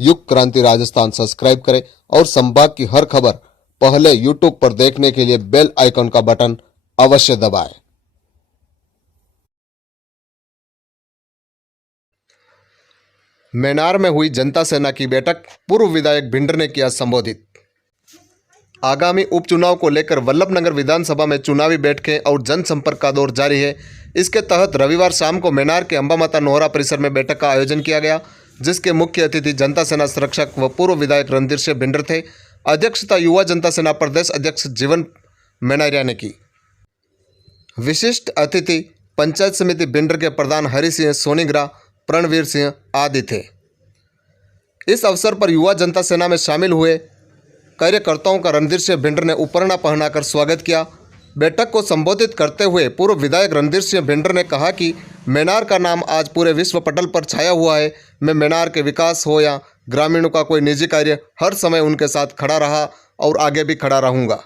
युग क्रांति राजस्थान सब्सक्राइब करें और संभाग की हर खबर पहले यूट्यूब पर देखने के लिए बेल आइकन का बटन अवश्य दबाएं। मेनार में हुई जनता सेना की बैठक, पूर्व विधायक भिंडर ने किया संबोधित। आगामी उपचुनाव को लेकर वल्लभनगर विधानसभा में चुनावी बैठकें और जनसंपर्क का दौर जारी है। इसके तहत रविवार शाम को मेनार के अंबा माता नोहरा परिसर में बैठक का आयोजन किया गया, जिसके मुख्य अतिथि जनता सेना संरक्षक व पूर्व विधायक रणधीर सिंह भिंडर थे। अध्यक्षता युवा जनता सेना प्रदेश अध्यक्ष जीवन मेनारिया ने की। विशिष्ट अतिथि पंचायत समिति भिंडर के प्रधान हरि सिंह सोनीग्रा, प्रणवीर सिंह आदि थे। इस अवसर पर युवा जनता सेना में शामिल हुए कार्यकर्ताओं का रणधीर सिंह भिंडर ने उपरना पहनाकर स्वागत किया। बैठक को संबोधित करते हुए पूर्व विधायक रणधीर सिंह भिंडर ने कहा कि मेनार का नाम आज पूरे विश्व पटल पर छाया हुआ है। मैं मेनार के विकास हो या ग्रामीणों का कोई निजी कार्य, हर समय उनके साथ खड़ा रहा और आगे भी खड़ा रहूँगा।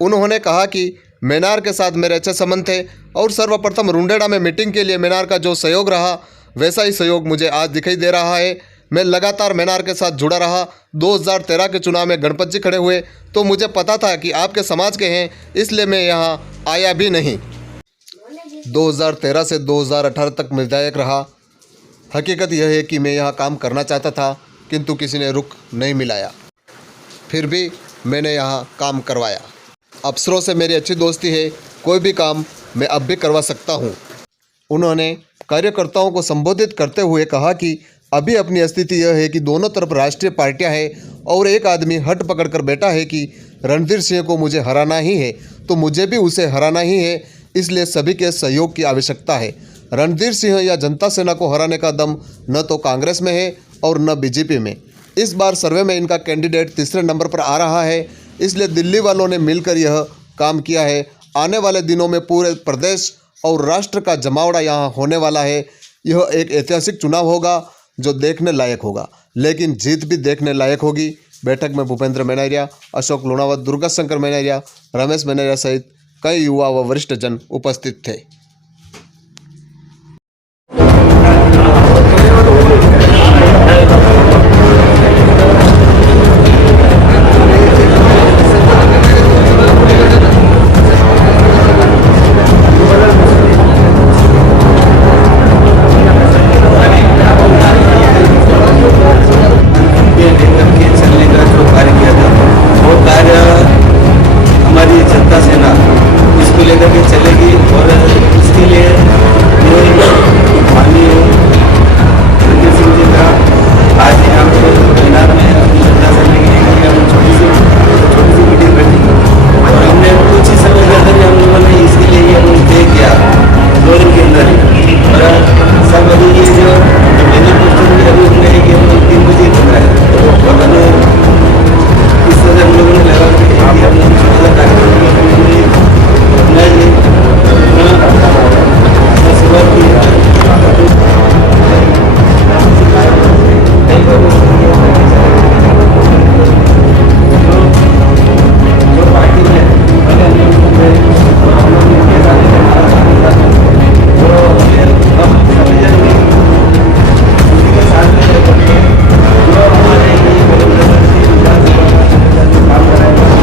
उन्होंने कहा कि मेनार के साथ मेरे अच्छे संबंध थे और सर्वप्रथम रुंडेड़ा में मीटिंग के लिए मेनार का जो सहयोग रहा, वैसा ही सहयोग मुझे आज दिखाई दे रहा है। मैं लगातार मेनार के साथ जुड़ा रहा। 2013 के चुनाव में गणपत जी खड़े हुए तो मुझे पता था कि आपके समाज के हैं, इसलिए मैं यहाँ आया भी नहीं। 2013 से 2018 तक विधायक रहा। हकीकत यह है कि मैं यहाँ काम करना चाहता था, किंतु किसी ने रुख नहीं मिलाया। फिर भी मैंने यहाँ काम करवाया। अफसरों से मेरी अच्छी दोस्ती है, कोई भी काम मैं अब भी करवा सकता हूँ। उन्होंने कार्यकर्ताओं को संबोधित करते हुए कहा कि अभी अपनी स्थिति यह है कि दोनों तरफ राष्ट्रीय पार्टियां हैं और एक आदमी हट पकड़ कर बैठा है कि रणधीर सिंह को मुझे हराना ही है, तो मुझे भी उसे हराना ही है। इसलिए सभी के सहयोग की आवश्यकता है। रणधीर सिंह या जनता सेना को हराने का दम न तो कांग्रेस में है और न बीजेपी में। इस बार सर्वे में इनका कैंडिडेट तीसरे नंबर पर आ रहा है, इसलिए दिल्ली वालों ने मिलकर यह काम किया है। आने वाले दिनों में पूरे प्रदेश और राष्ट्र का जमावड़ा यहाँ होने वाला है। यह एक ऐतिहासिक चुनाव होगा जो देखने लायक होगा, लेकिन जीत भी देखने लायक होगी। बैठक में भूपेंद्र मेनारिया, अशोक लूणावत, दुर्गा शंकर मेनारिया, रमेश मेनारिया सहित कई युवा व वरिष्ठ जन उपस्थित थे। लेकर के चलेगी और इसके लिए माननीय रणधीर सिंह जी का आज यहाँ पर मेनार में अपनी जनता सेना की हम छोटी सी मीटिंग बैठी और हमने कुछ ही समय के अंदर हम लोगों ने इसके लिए हम तय किया 2 दिन के अंदर और सब अभी ये जो मैंने पोस्टर में अभी हमने कि हम लोग 3 बजे बन रहा है और मैंने इस तरह हम लोगों ने लगा कि हम लोग छोटा कार्यक्रम काम कर रहे हैं।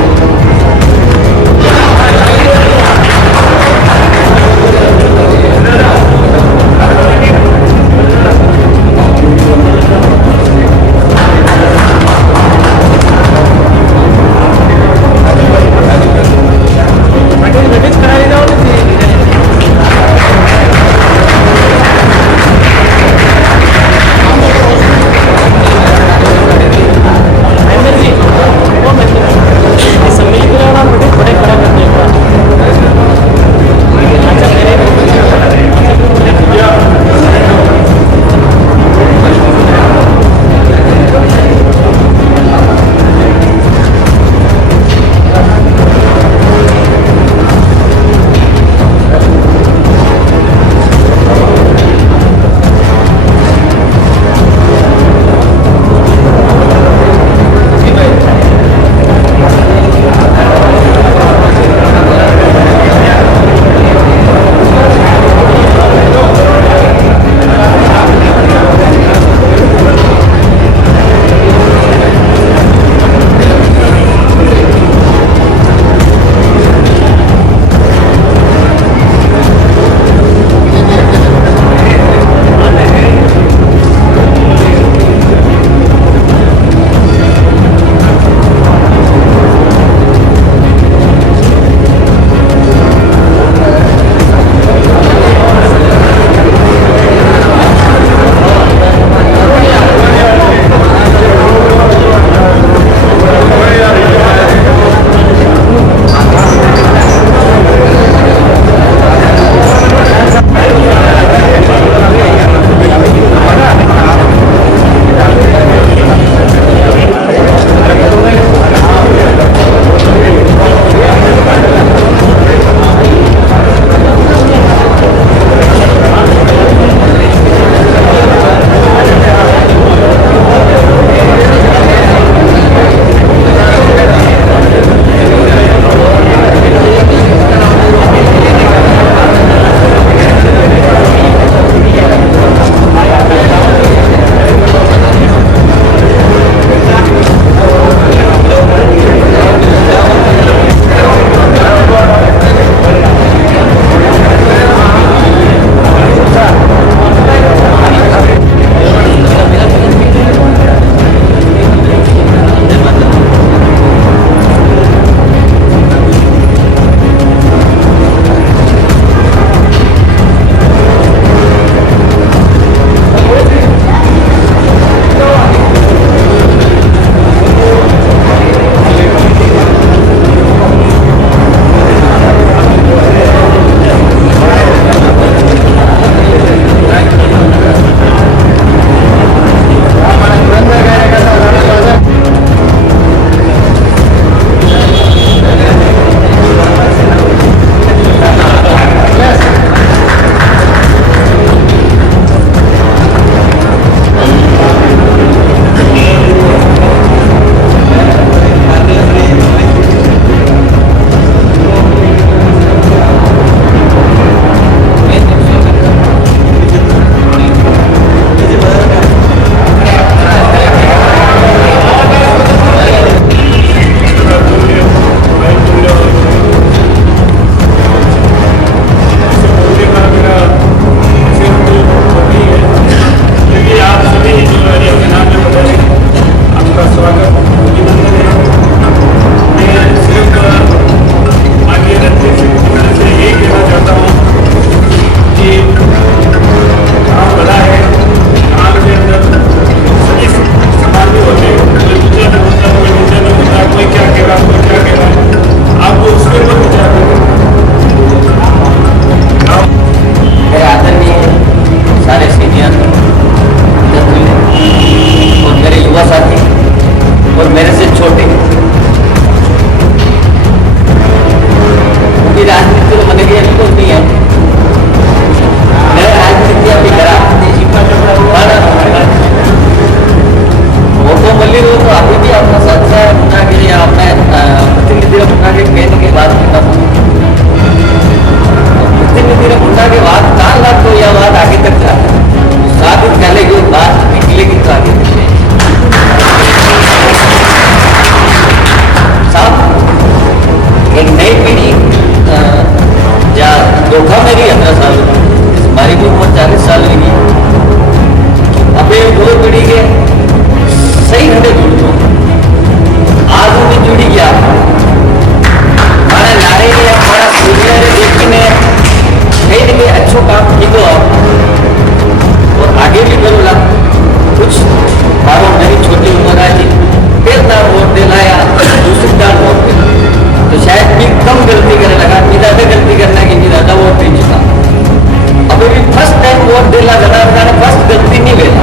फर्स्ट टाइम वोट दिला जनार्दन फर्स्ट गलती नहीं वेला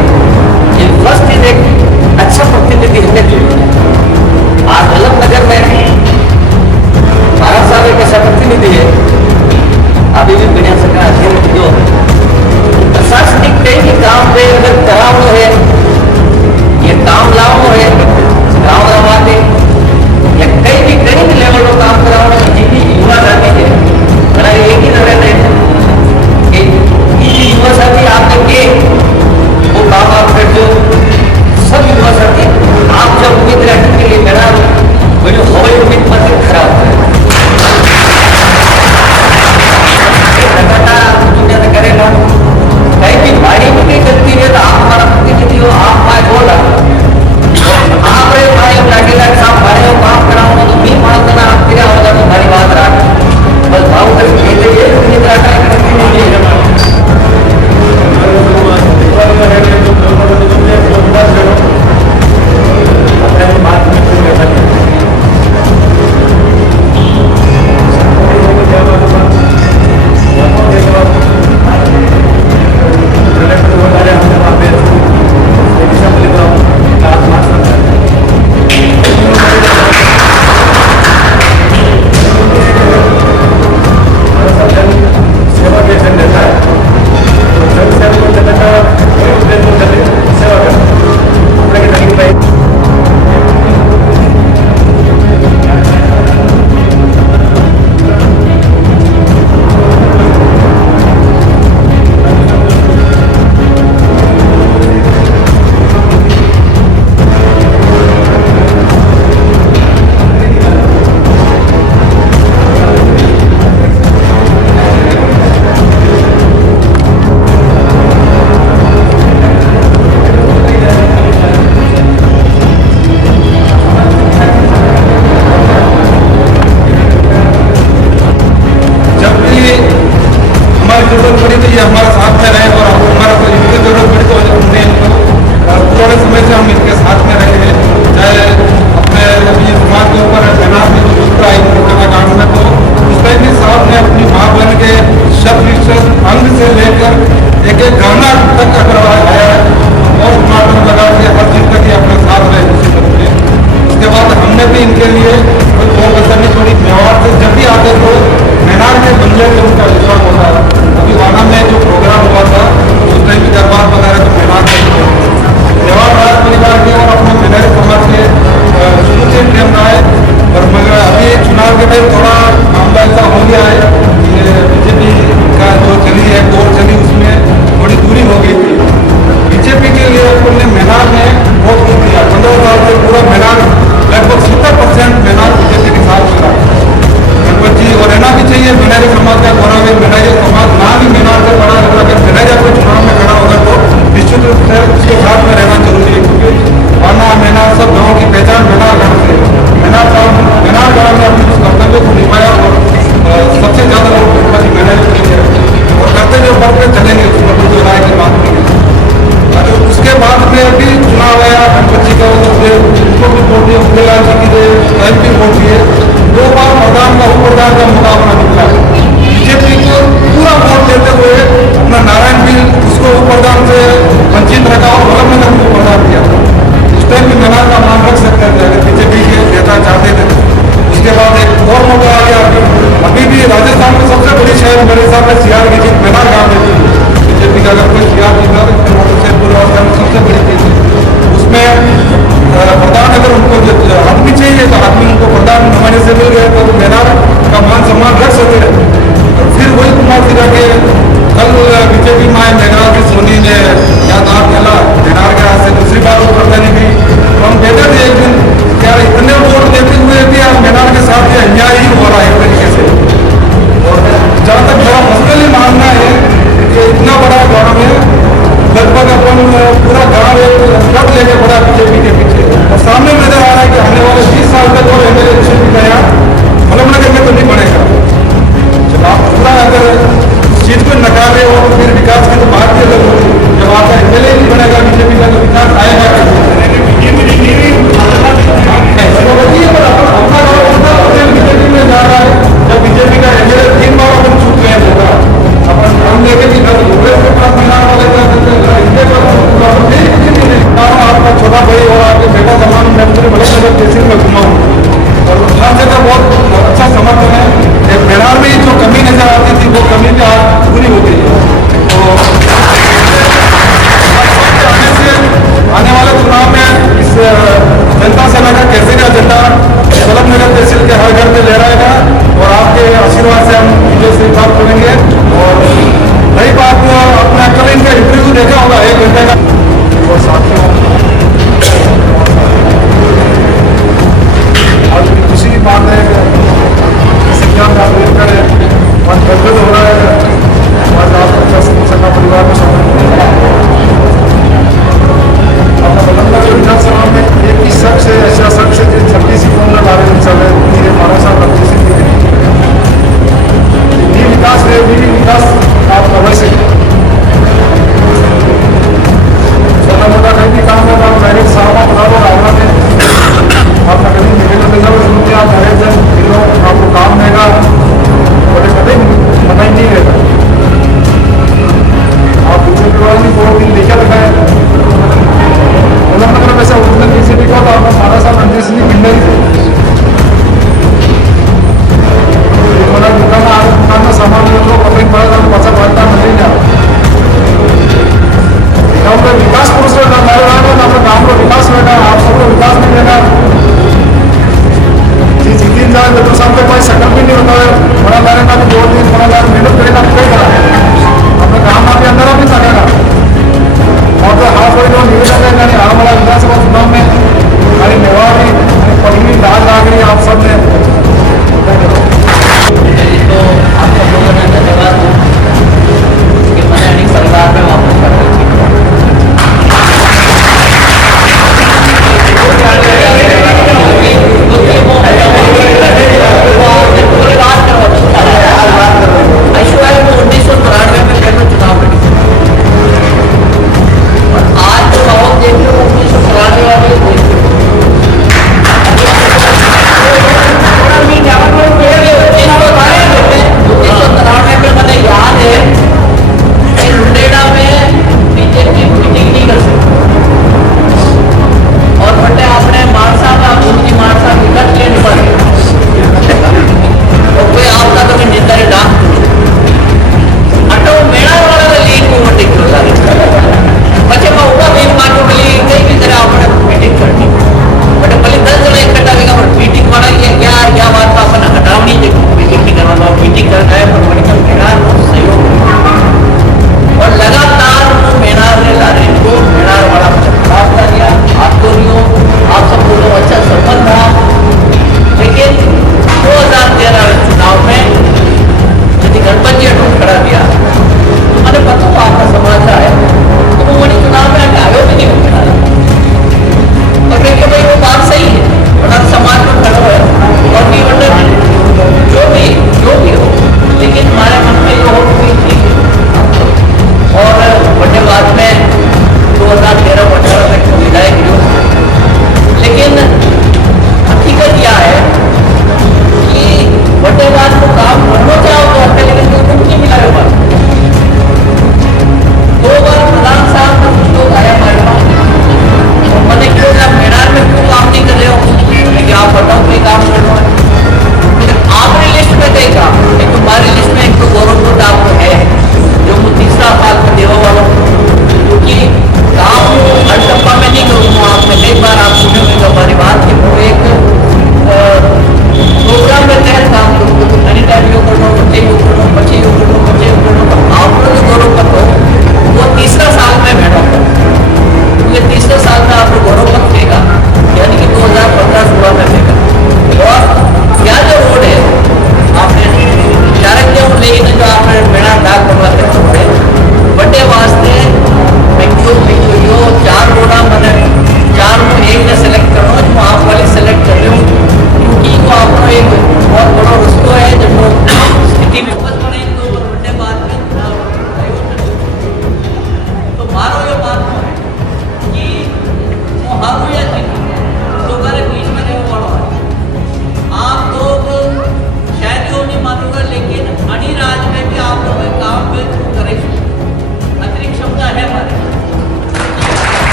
ये फर्स्ट इज एक अच्छा प्रतिनिधि हमने चुना आज वल्लभनगर में 12 साल एक ऐसा प्रतिनिधि है अभी भी बिना सका अध्ययन जो प्रशासनिक कई भी काम पे अगर करावनो है ये काम लावनो है गाँव रवाते या कई भी लेवल पर काम करावनो जितनी युवा जाती है बड़ा एक ही तरह से युवा साथी आपने के वो काम आप कर दो सब युवा साथी आप जब उम्मीद रखने के लिए मेरा वो जो हवाई उम्मीद पत्र खराब है करेगा कहीं भी भारी भी नहीं करती है तो आप हमारा प्रतिनिधि हो आप माए बोला आप भाई लागेला साहब भारे हो काम कराओ तो मी मानता आप क्या होगा तो भारी बात रहा बस भाव तक कहते ये उम्मीद रखा है करती नहीं है बीजेपी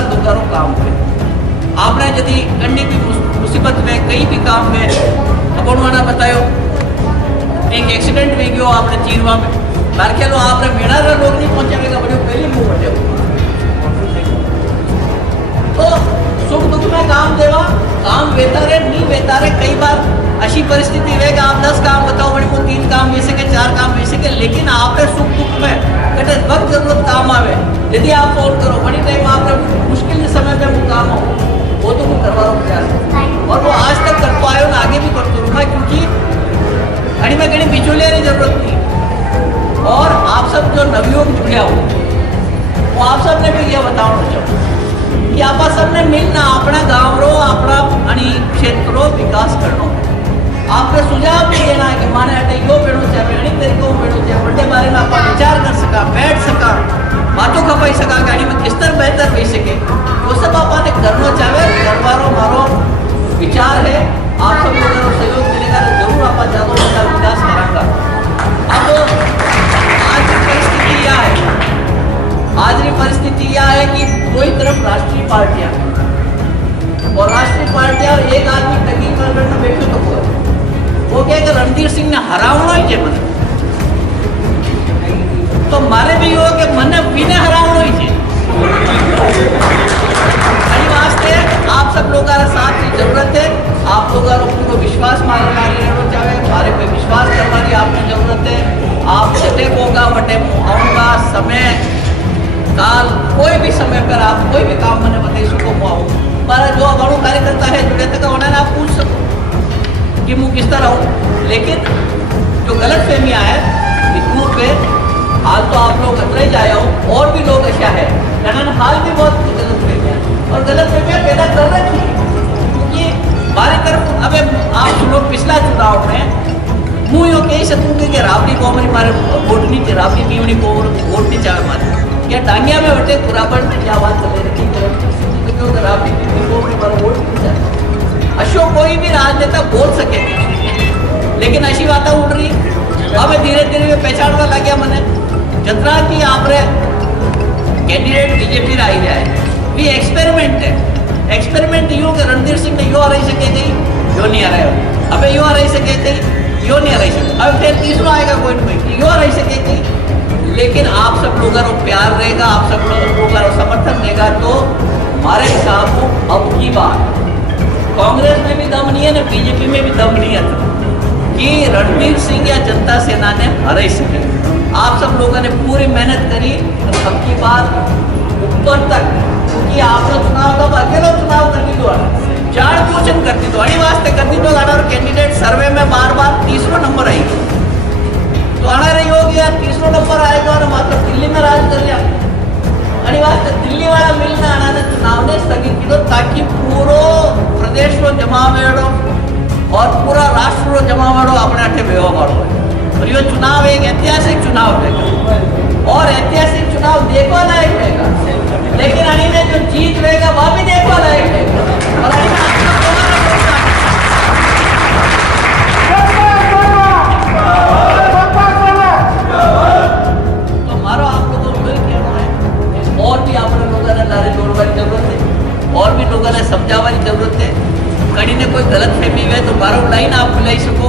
जोरदार दोगारो काम हुए आपने यदि कहीं भी मुसीबत में कहीं भी काम में अपना बतायो एक एक्सीडेंट भी गयो आपने चीरवा में बारखेलो आपने मेणारा लोग नहीं पहुंचावेगा बड़े पहले मुंह बढ़े तो सुख दुख में काम देवा काम वेतारे नहीं वेतारे कई बार अशी परिस्थिति रहेगा आप 10 काम बताओ बड़े को 3 काम दे सके 4 काम दे सके लेकिन आपने सुख दुख में कटे वक्त जरूरत काम आवे यदि आप फोन करो बड़ी टाइम आपने मुश्किल समय में वो काम हो वो तो मैं करवा प्रयास और वो आज तक कर पाए और आगे भी करते रहूँगा क्योंकि घड़ी में घड़ी बिचौलिया की जरूरत नहीं और आप सब जो नवयुवक जुड़िया हो वो आप सब ने भी ये बताना चाहूँ कि आप सबने मिलना अपना गाँव रो अपना क्षेत्र रो विकास करना आपने सुझाव भी देना है कि माने अटे यो बेड़ो चाहिए अनेक तरीकों बेड़ो चाहिए बड़े बारे में आप विचार कर सका बैठ सका बातों खपाई सका गाड़ी में किस तरह बेहतर हो सके वो सब आपने करना चाहे करवारो मारो विचार है आप सब लोगों को सहयोग मिलेगा तो जरूर आप ज़्यादा बड़ा विकास कराएगा अब आज की परिस्थिति यह है आज की परिस्थिति यह है कि कोई तरफ राष्ट्रीय पार्टियां और राष्ट्रीय पार्टियां एक आदमी टगी कर बैठे तो वो कहे कि रणधीर सिंह ने हरावना ही है મને तो मारे भी हो कि મને બીને हरावना ही है वास्ते आप सब लोगों का साथ की जरूरत है आप लोगों को विश्वास मारना चाहे हमारे पे विश्वास करने आपकी जरूरत है आप जटे होगा बटे आऊँगा समय काल कोई भी समय पर आप कोई भी काम मैंने बताई सको मैं आऊँ पर जो बड़ो कार्यकर्ता है जुड़े तक उन्होंने आप पूछ सको कि मैं किस तरह हूँ लेकिन जो गलत फहमियाँ है इतनों पे हाल तो आप लोग अंदर ही जाए हो और भी लोग ऐसा है लेकिन हाल भी बहुत गलत फहमियाँ और गलत फहमियाँ पैदा कर रखी है क्योंकि हमारी तरफ अब आप लोग पिछला चुनाव में હું એવું કહી શકું કે રાબડી કોમરી મારે વોટ નહીં છે રાબડી પીવણી को वोट नहीं चाहे मारे क्या डांगिया में बटे कुराबड़ में क्या बात चले रही है राबड़ी पीवणी कोमरी मारे वोट नहीं चाहे अशोक कोई भी राजनेता बोल सके लेकिन ऐसी बात उड़ रही अब धीरे धीरे पहचानवा लगे मैंने जितना कि आपने कैंडिडेट बीजेपी आई जाए भी एक्सपेरिमेंट है एक्सपेरिमेंट यूँ कि रणधीर सिंह ने यो रही सके गई यो नहीं आ रहे अब यो रही सके गई यो नहीं रही सके अब फिर तीसरा आएगा कोई ना कोई यो रही सकेगी लेकिन आप सब लोगों को प्यार रहेगा आप सब लोगों को समर्थन देगा तो हमारे हिसाब को अब की बात कांग्रेस में भी दम नहीं है ना बीजेपी में भी दम नहीं है कि रणधीर सिंह या जनता सेना ने हरा सके आप सब लोगों ने पूरी मेहनत करी अब की बात ऊपर तक क्योंकि आपने चुनाव तब अकेला चुनाव कर दी दो जान पूछन करती तो अड़ी वास्ते करती तो अगर कैंडिडेट सर्वे में बार बार तीसरा नंबर आई तो आना रही होगी यार तीसरा नंबर आएगा और मात्र दिल्ली में राज कर लिया अड़ी वास्ते दिल्ली वाला मिलना आना ने चुनाव ने स्थगित किया ताकि पूरो प्रदेश रो जमावेड़ो और पूरा राष्ट्र रो जमावेड़ो अपने अठे बेवा वालो और ये चुनाव एक ऐतिहासिक चुनाव रहेगा और ऐतिहासिक चुनाव देखने लायक रहेगा लेकिन अड़ी ने जो जीत रहेगा वह भी देखने लायक रहेगा और अड़ी तो हमारा आप लोगों को यही कहना है और भी आप लोगों ने लारे जोड़वा की जरूरत है और भी लोगों ने समझावा की जरूरत है कड़ी ने कोई गलत फहमी है तो बारो लाइन आप बुलाई सको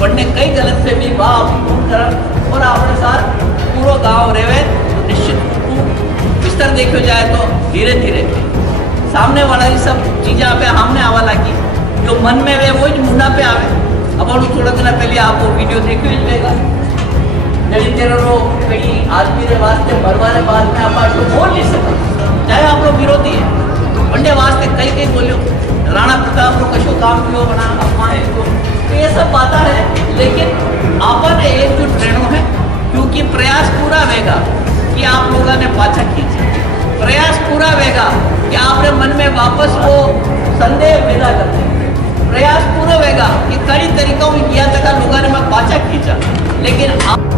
वरने कई गलत फहमी वाह आप दूर कर और अपने साथ पूरा गांव रहे तो निश्चित विस्तार देखो जाए तो धीरे धीरे सामने वाला ये सब चीज़ें पे हमने आवा लगी जो मन में वे वो मुंडा पे आवे अब और थोड़ा दिन पहले आपको वीडियो देखो ही मिलेगा जड़ी तेरे रो कहीं आदमी के वास्ते मरवाने बाद में आप बोल नहीं सकता चाहे आप लोग विरोधी है वनडे वास्ते कई कई बोलियो राणा प्रताप को कशो काम किया बना अपमान को तो ये सब बात है लेकिन आपन एकजुट रहना है क्योंकि प्रयास पूरा रहेगा कि आप लोगों ने पाछा खींचे प्रयास पूरा रहेगा कि आपने मन में वापस वो संदेह पैदा करते प्रयास पूरा रहेगा कि कई तरीकों में किया तक लोगों ने मैं पाछा खींचा लेकिन आप